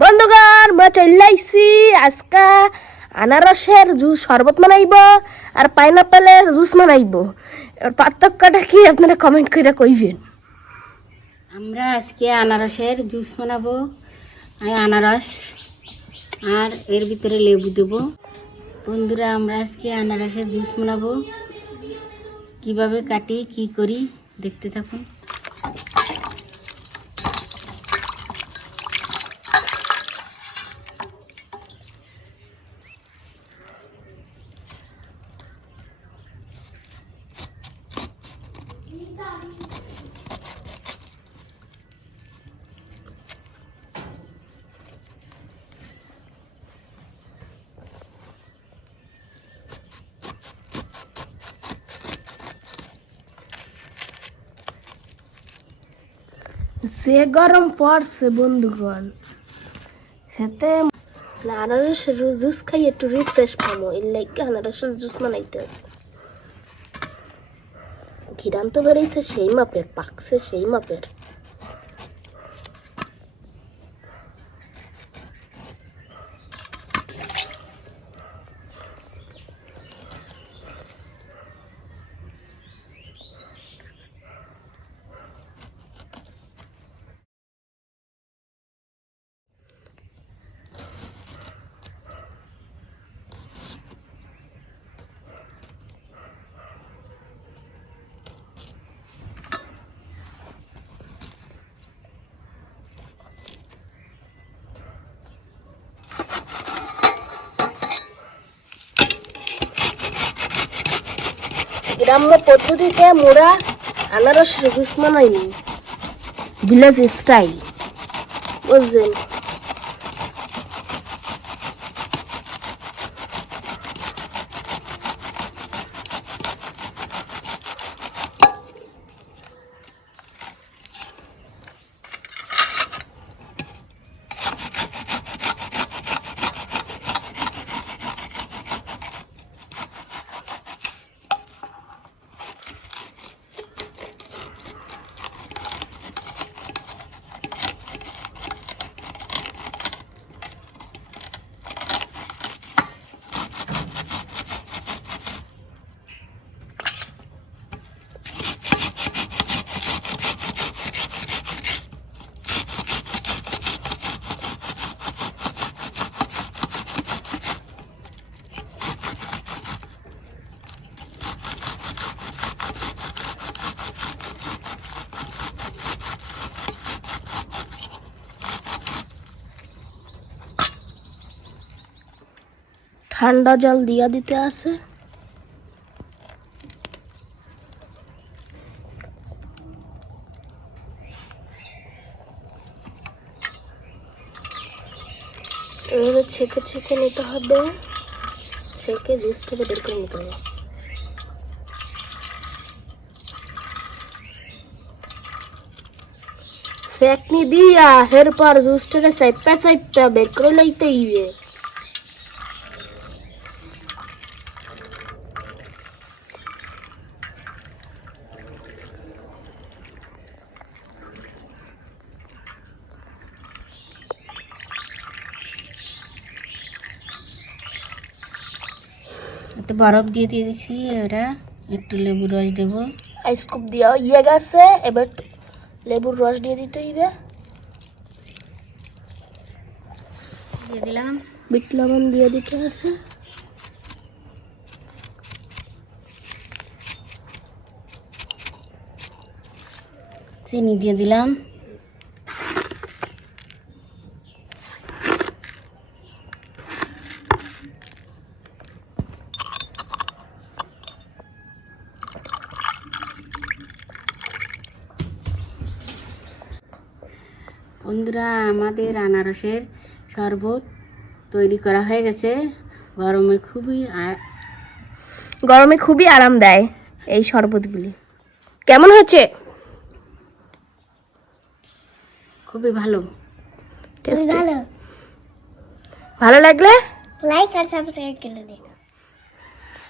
বন্ধুগণ আমরা চলে আইছি আজকে আনারসের জুস শরবত বানাইব আর পাইনাপেলের জুস বানাইব। এর পার্থক্যটা কি আপনারা কমেন্ট করে কইবেন। আমরা আজকে আনারসের জুস বানাবো। আনারস আর এর ভিতরে লেবু দেবো। বন্ধুরা আমরা আজকে আনারসের জুস বানাবো, কিভাবে কাটি কি করি দেখতে থাকুন। যে গরম পড়ছে বন্ধুগণ, সাথে আনারসের জুস খাই একটু রিফ্রেশ পাবো, এর লাগে আনারসের জুস বানাইতেছে। ঘিরান তো বেরিয়েছে সেই মাপের, পাকছে সেই মাপের। গ্রাম্য পদ্ধতিতে মোরা আনারসের জুস বানাইনি, ভিলেজ স্টাইল, বুঝছেন? ঠান্ডা জল দিয়া দিতে আছে। এভাবে ছেঁকে ছেঁকে নিতে হবে, ছেঁকে জুসটাকে বের করে নিতে হবে। সেকনি দিয়া এরপর জুসটাকে চাইপা চাইপা বের করে লইতে হইবে। একটু বরফ দিয়ে দিয়েছি, এরা একটু লেবুর রস দেবো। আইস কুপ দিয়া ইয়ে গেছে, এবার লেবুর রস দিয়ে দিতে হইবে। দিয়ে দিলাম, বিট লবণ দিয়ে দিতে আছে। চিনি দিয়ে দিলাম, বন্ধুরা আমাদের আনারসের শরবত তৈরি করা হয়ে গেছে। গরমে খুবই আরাম দেয় এই শরবতগুলি। কেমন হয়েছে? খুবই ভালো, ভালো লাগলে লাইক আর সাবস্ক্রাইব করে দিন।